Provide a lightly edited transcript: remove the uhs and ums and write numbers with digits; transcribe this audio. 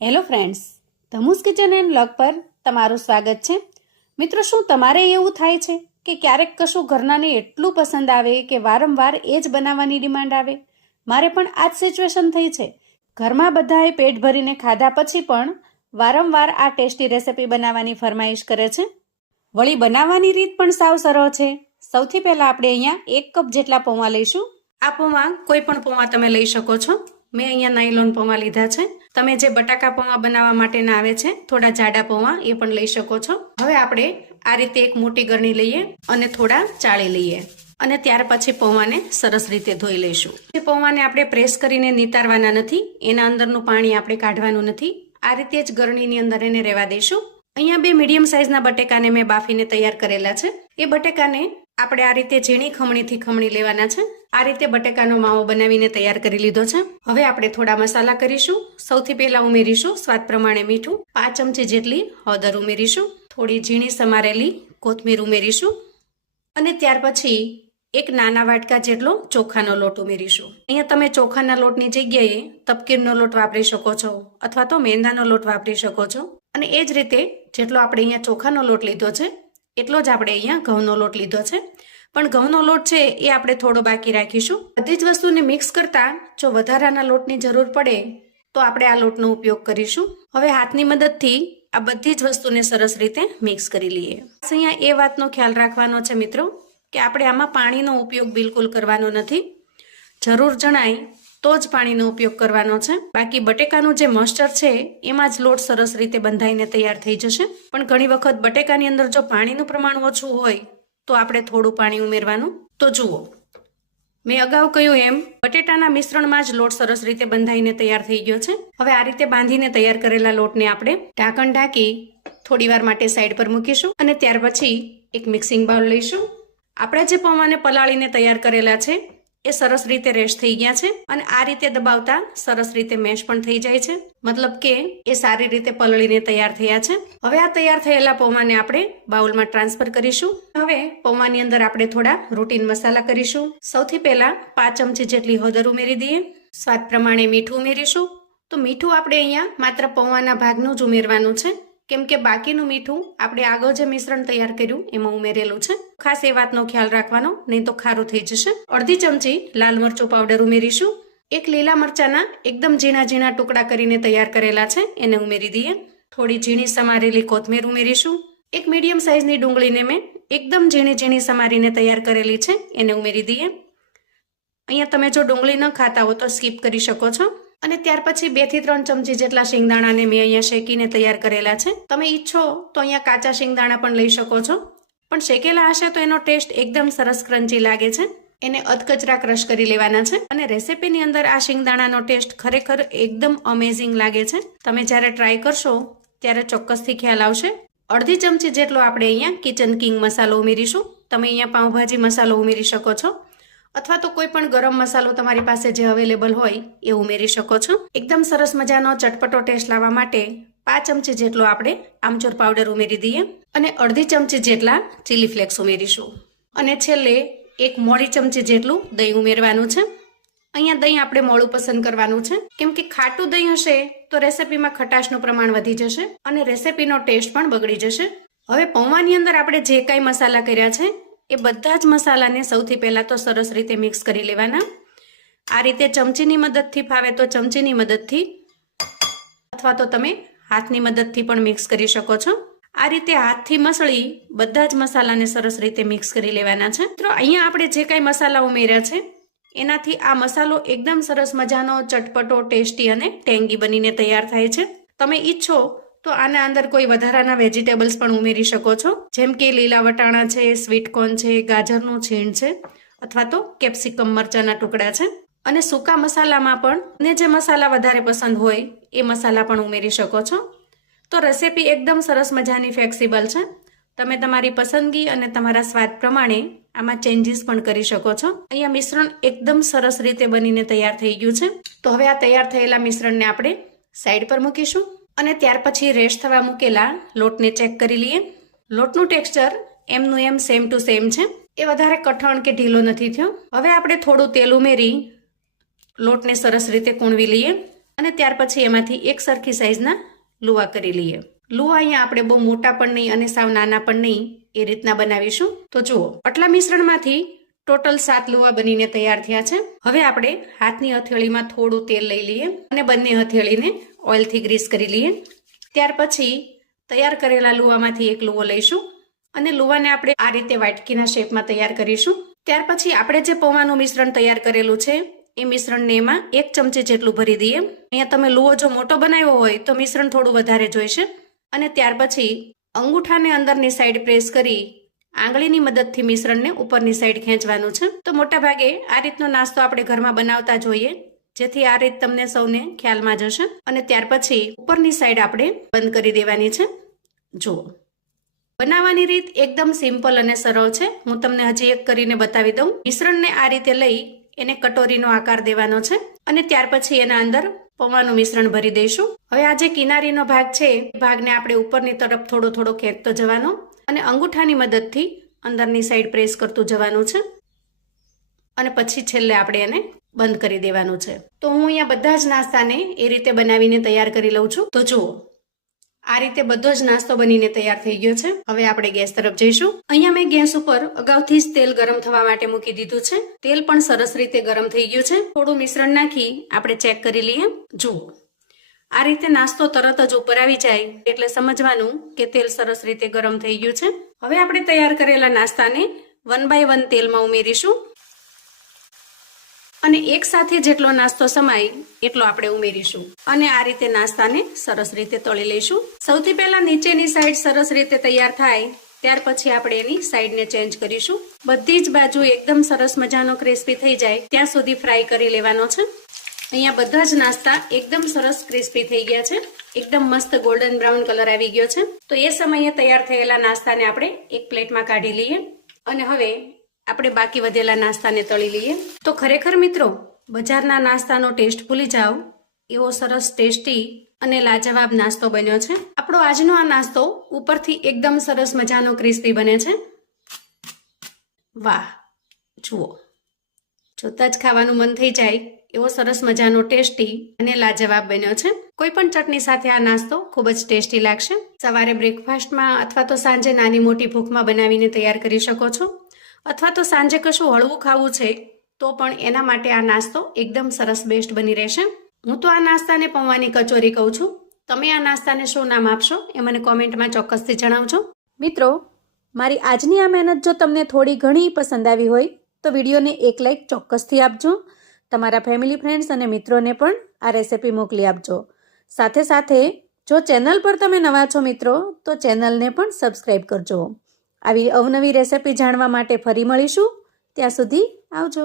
Hello friends, Dhamus kitchen and vlog પર તમારું સ્વાગત છે. મિત્રો, શું તમારે એવું થાય છે કે ક્યારેક કશું ઘરનાને એટલું પસંદ આવે કે વારંવાર એ જ બનાવવાની ડિમાન્ડ આવે? મારે પણ આ જ સિચ્યુએશન થઈ છે. ઘરમાં બધાએ પેટ ભરીને ખાધા પછી પણ વારંવાર આ ટેસ્ટી રેસિપી બનાવવાની ફરમાઈશ કરે છે. વળી બનાવવાની રીત પણ સાવ સરળ છે. સૌથી પહેલાં આપણે અહીંયા 1 કપ જેટલા પૌવા લઈશું. આ પૌવા કોઈ પણ પૌવા તમે લઈ શકો છો. મેં અહીંયા નાયલોન પૌવા લીધા છે. તમે જે બટાકા પૌવા બનાવવા માટેના આવે છે થોડા જાડા પૌવા એ પણ લઈ શકો છો. હવે આપણે આ રીતે એક મોટી ગરણી લઈએ અને થોડા ચાળી લઈએ અને ત્યાર પછી પૌવાને સરસ રીતે ધોઈ લઈશું. એ પૌવાને આપણે પ્રેસ કરીને નિતારવાના નથી, એના અંદરનું પાણી આપણે કાઢવાનું નથી. આ રીતે જ ગરણીની અંદર એને રહેવા દઈશું. અહીંયા 2 મીડિયમ સાઇઝના બટેકાને મેં બાફીને તૈયાર કરેલા છે. એ બટેકાને આપણે આ રીતે ઝીણી ખમણીથી ખમણી લેવાના છે. આ રીતે બટેકાનો માવો બનાવીને તૈયાર કરી લીધો છે. હવે આપણે થોડા મસાલા કરીશું. સૌથી પહેલા ઉમેરીશું સ્વાદ પ્રમાણે મીઠું, 5 ચમચી જેટલી હળદર ઉમેરીશું, થોડી ઝીણી સમારેલી કોથમીર ઉમેરીશું અને ત્યાર પછી 1 નાના વાટકા જેટલો ચોખાનો લોટ ઉમેરીશું. અહીંયા તમે ચોખાના લોટની જગ્યાએ તપકીરનો લોટ વાપરી શકો છો અથવા તો મેંદાનો લોટ વાપરી શકો છો. અને એ જ રીતે જેટલો આપણે અહીંયા ચોખાનો લોટ લીધો છે એટલો જ આપણે અહીંયા ઘઉંનો લોટ લીધો છે. પણ ઘઉંનો લોટ છે એ આપણે થોડો બાકી રાખીશું. બધી જ વસ્તુને મિક્સ કરતા જો વધારાના લોટની જરૂર પડે તો આપણે આ લોટનો ઉપયોગ કરીશું. હવે હાથની મદદથી આ બધી જ વસ્તુને સરસ રીતે મિક્સ કરી લઈએ. અહીંયા એ વાતનો ખ્યાલ રાખવાનો છે મિત્રો કે આપણે આમાં પાણીનો ઉપયોગ બિલકુલ કરવાનો નથી. જરૂર જણાય તો જ પાણીનો ઉપયોગ કરવાનો છે. બાકી બટેકાનું જે મોઇસ્ચર છે એમાં જ લોટ સરસ રીતે બંધાઈને તૈયાર થઈ જશે. પણ ઘણી વખત બટેકાની અંદર જો પાણીનું પ્રમાણ ઓછું હોય તો આપણે થોડું પાણી ઉમેરવાનું. તો જુઓ, મેં અગાઉ કહ્યું એમ બટેટાના મિશ્રણમાં જ લોટ સરસ રીતે બંધાઈને તૈયાર થઈ ગયો છે. હવે આ રીતે બાંધીને તૈયાર કરેલા લોટને આપણે ઢાંકણ ઢાંકી થોડી વાર માટે સાઈડ પર મૂકીશું અને ત્યાર પછી એક મિક્સિંગ બાઉલ લઈશું. આપણે જે પૌવાને પલાળીને તૈયાર કરેલા છે એ સરસ રીતે રેશ થઈ ગયા છે અને આ રીતે દબાવતા સરસ રીતે મેશ પણ થઈ જાય છે. મતલબ કે એ સારી રીતે પલળીને તૈયાર થયા છે. હવે આ તૈયાર થયેલા પૌવાને આપણે બાઉલમાં ટ્રાન્સફર કરીશું. હવે પૌવાની અંદર આપણે થોડા રૂટીન મસાલા કરીશું. સૌથી પહેલા 5 ચમચી જેટલી હળદર ઉમેરી દઈએ. સ્વાદ પ્રમાણે મીઠું ઉમેરીશું. તો મીઠું આપણે અહીંયા માત્ર પૌવાના ભાગનું જ ઉમેરવાનું છે, કેમ કે બાકીનું મીઠું આપણે આગળ જે મિશ્રણ તૈયાર કર્યું એમાં ઉમેરેલું છે. ખાસ એ વાતનો ખ્યાલ રાખવાનો, નહીં તો ખારું થઈ જશે. અડધી ચમચી લાલ મરચું પાવડર ઉમેરીશું. 1 લીલા મરચાના એકદમ ઝીણા ઝીણા ટુકડા કરીને તૈયાર કરેલા છે એને ઉમેરી દઈએ. થોડી ઝીણી સમારેલી કોથમીર ઉમેરીશું. 1 મીડિયમ સાઇઝની ડુંગળીને મેં એકદમ ઝીણી ઝીણી સમારીને તૈયાર કરેલી છે એને ઉમેરી દઈએ. અહીંયા તમે જો ડુંગળી ન ખાતા હો તો સ્કીપ કરી શકો છો. અને ત્યાર પછી 2 થી 3 ચમચી જેટલા શિંગદાણાને મેં અહીંયા શેકીને તૈયાર કરેલા છે. તમે ઈચ્છો તો અહીંયા કાચા શિંગદાણા પણ લઈ શકો છો, પણ શેકેલા હશે તો એનો ટેસ્ટ એકદમ સરસ ક્રન્ચી લાગે છે. એને અધકચરા ક્રશ કરી લેવાના છે અને રેસીપીની અંદર આ શિંગદાણાનો ટેસ્ટ ખરેખર એકદમ અમેઝિંગ લાગે છે. તમે જ્યારે ટ્રાય કરશો ત્યારે ચોક્કસથી ખ્યાલ આવશે. અડધી ચમચી જેટલો આપણે અહીંયા કિચન કિંગ મસાલો ઉમેરીશું. તમે અહીંયા પાઉંભાજી મસાલો ઉમેરી શકો છો અથવા તો કોઈ પણ ગરમ મસાલો તમારી પાસે જે અવેલેબલ હોય એ ઉમેરી શકો છો. એકદમ સરસ મજાનો ચટપટો ટેસ્ટ લાવવા માટે 5 ચમચી જેટલો આપણે આમચૂર પાવડર ઉમેરી દઈએ અને અડધી ચમચી જેટલા ચીલી ફ્લેક્સ ઉમેરીશું. અને છેલ્લે 1 મોટી ચમચી જેટલું દહીં ઉમેરવાનું છે. અહીંયા દહીં આપણે મોળું પસંદ કરવાનું છે, કેમ કે ખાટું દહીં હશે તો રેસિપીમાં ખટાશનું પ્રમાણ વધી જશે અને રેસિપીનો ટેસ્ટ પણ બગડી જશે. હવે પૌવાની અંદર આપણે જે કાંઈ મસાલા કર્યા છે એ બધા જ મસાલાને સૌથી પહેલાં તો સરસ રીતે મિક્સ કરી લેવાના. આ રીતે ચમચીની મદદથી ફાવે તો ચમચીની મદદથી અથવા તો તમે હાથની મદદથી પણ મિક્સ કરી શકો છો. આ રીતે હાથથી મસળી બધા જ મસાલાને સરસ રીતે મિક્સ કરી લેવાના છે. તો અહીંયા આપણે જે કાંઈ મસાલા ઉમેર્યા છે એનાથી આ મસાલો એકદમ સરસ મજાનો ચટપટો, ટેસ્ટી અને ટેંગી બનીને તૈયાર થાય છે. તમે ઈચ્છો તો આના અંદર કોઈ વધારાના વેજીટેબલ્સ પણ ઉમેરી શકો છો, જેમ કે લીલા વટાણા છે, સ્વીટ કોર્ન છે, ગાજરનું છીણ છે અથવા તો કેપ્સિકમ મરચાના ટુકડા છે. અને સૂકા મસાલામાં પણ ને જે મસાલા વધારે પસંદ હોય એ મસાલા પણ ઉમેરી શકો છો. તો રેસિપી એકદમ સરસ મજાની ફ્લેક્સિબલ છે. તમે તમારી પસંદગી અને તમારા સ્વાદ પ્રમાણે આમાં ચેન્જીસ પણ કરી શકો છો. અહીંયા મિશ્રણ એકદમ સરસ રીતે બનીને તૈયાર થઈ ગયું છે. તો હવે આ તૈયાર થયેલા મિશ્રણને આપણે સાઈડ પર મૂકીશું અને ત્યાર પછી રેસ્ટ થવા મૂકેલા લોટને ચેક કરી લઈએ. લોટનું ટેક્સચર એમનું એમ સેમ ટુ સેમ છે, એ વધારે કઠણ કે ઢીલો નથી થયો. હવે આપણે થોડું તેલ ઉમેરી લોટને સરસ રીતે કૂણવી લઈએ. અને ત્યાર પછી એમાંથી એક સરખી સાઈઝના લુવા કરી લઈએ. લુવા અહીંયા આપણે બહુ મોટા પણ નહીં અને સાવ નાના પણ નહીં એ રીતના બનાવીશું. તો જુઓ, આટલા મિશ્રણમાંથી ટોટલ 7 લુવા બનીને તૈયાર થયા છે. હવે આપણે હાથની હથેળીમાં થોડું તેલ લઈ લઈએ અને બંને હથેળીને ઓઇલથી ગ્રીસ કરી લઈએ. ત્યાર પછી તૈયાર કરેલા લુવામાંથી એક લુવો લઈશું અને લુવાને આપણે આ રીતે વાટકીના શેપમાં તૈયાર કરીશું. ત્યાર પછી આપણે જે પૌવાનું મિશ્રણ તૈયાર કરેલું છે એ મિશ્રણને એમાં 1 ચમચી જેટલું ભરી દઈએ. અહીંયા તમે લુવો જો મોટો બનાવ્યો હોય તો મિશ્રણ થોડું વધારે જોઈશે. અને ત્યાર પછી અંગૂઠાને અંદરની સાઈડ પ્રેસ કરી આંગળીની મદદથી મિશ્રણને ઉપરની સાઈડ ખેંચવાનું છે. તો મોટા ભાગે આ રીતનો નાસ્તો આપણે ઘરમાં બનાવતા જોઈએ, જેથી આ રીત તમને સૌને ખ્યાલમાં જશે. અને ત્યાર પછી ઉપરની સાઈડ આપણે બંધ કરી દેવાની છે. જુઓ, બનાવવાની રીત એકદમ સિમ્પલ અને સરળ છે. હું તમને હજી એક કરીને બતાવી દઉં. મિશ્રણને આ રીતે લઈ એને કટોરીનો આકાર દેવાનો છે અને ત્યાર પછી એના અંદર પૌવાનું મિશ્રણ ભરી દઈશું. હવે આ જે કિનારીનો ભાગ છે એ ભાગને આપણે ઉપરની તરફ થોડો થોડો ખેંચતો જવાનો અને અંગૂઠાની મદદથી અંદરની સાઈડ પ્રેસ કરતું જવાનું છે અને પછી છેલ્લે આપણે એને બંધ કરી દેવાનું છે. તો હું અહીંયા બધા જ નાસ્તાને એ રીતે બનાવીને તૈયાર કરી લઉં છું. તો જુઓ, આ રીતે બધો જ નાસ્તો બનીને તૈયાર થઈ ગયો છે. હવે આપણે ગેસ તરફ જઈશું. અહીંયા મેં ગેસ ઉપર અગાઉથી જ તેલ ગરમ થવા માટે મૂકી દીધું છે. તેલ પણ સરસ રીતે ગરમ થઈ ગયું છે. થોડું મિશ્રણ નાખી આપણે ચેક કરી લઈએ. જુઓ, આ રીતે નાસ્તો તરત જ ઉપર આવી જાય એટલે સમજવાનું કે તેલ સરસ રીતે ગરમ થઈ ગયું છે. હવે આપણે તૈયાર કરેલા નાસ્તાને 1 by 1 તેલમાં ઉમેરીશું અને એક સાથે જેટલો નાસ્તો સમાય એટલો આપણે ઉમેરીશું અને આ રીતે નાસ્તાને સરસ રીતે તળી લઈશું. સૌથી પહેલા નીચેની સાઈડ સરસ રીતે તૈયાર થાય ત્યાર પછી આપણે એની સાઈડને ચેન્જ કરીશું. બધી જ બાજુ એકદમ સરસ મજાનો ક્રિસ્પી થઈ જાય ત્યાં સુધી ફ્રાય કરી લેવાનો છે. અહીંયા બધા જ નાસ્તા એકદમ સરસ ક્રિસ્પી થઈ ગયા છે. એકદમ મસ્ત ગોલ્ડન બ્રાઉન કલર આવી ગયો છે. તો એ સમયે તૈયાર થયેલા નાસ્તાને આપણે એક પ્લેટમાં કાઢી લઈએ અને હવે આપણે બાકી વધેલા નાસ્તાને તળી લઈએ. તો ખરેખર મિત્રો, બજારના નાસ્તાનો ટેસ્ટ ભૂલી જાઓ એવો સરસ ટેસ્ટી અને લાજવાબ નાસ્તો બન્યો છે. આપણો આજનો આ નાસ્તો ઉપરથી એકદમ સરસ મજાનો ક્રિસ્પી બને છે. વાહ, જુઓ, જોતા જ ખાવાનું મન થઈ જાય એવો સરસ મજાનો ટેસ્ટી અને લાજવાબ બન્યો છે. કોઈ પણ ચટણી સાથે આ નાસ્તો ખૂબ જ ટેસ્ટી લાગશે. સવારે બ્રેકફાસ્ટમાં અથવા તો સાંજે નાની મોટી ભૂખમાં બનાવીને તૈયાર કરી શકો છો. અથવા તો સાંજે કશું હળવું ખાવું છે તો પણ એના માટે આ નાસ્તો એકદમ સરસ બેસ્ટ બની રહેશે. હું તો આ નાસ્તાને પૌવાની કચોરી કહું છું. તમે આ નાસ્તાને શું નામ આપશો એ મને કોમેન્ટમાં ચોક્કસથી જણાવજો. મિત્રો, મારી આજની આ મહેનત જો તમને થોડી ઘણી પસંદ આવી હોય તો વિડીયોને એક લાઈક ચોક્કસથી આપજો. તમારા ફેમિલી, ફ્રેન્ડ્સ અને મિત્રોને પણ આ રેસિપી મોકલી આપજો. સાથે સાથે જો ચેનલ પર તમે નવા છો મિત્રો તો ચેનલને પણ સબસ્ક્રાઈબ કરજો. આવી અવનવી રેસિપી જાણવા માટે ફરી મળીશું. ત્યાં સુધી આવજો.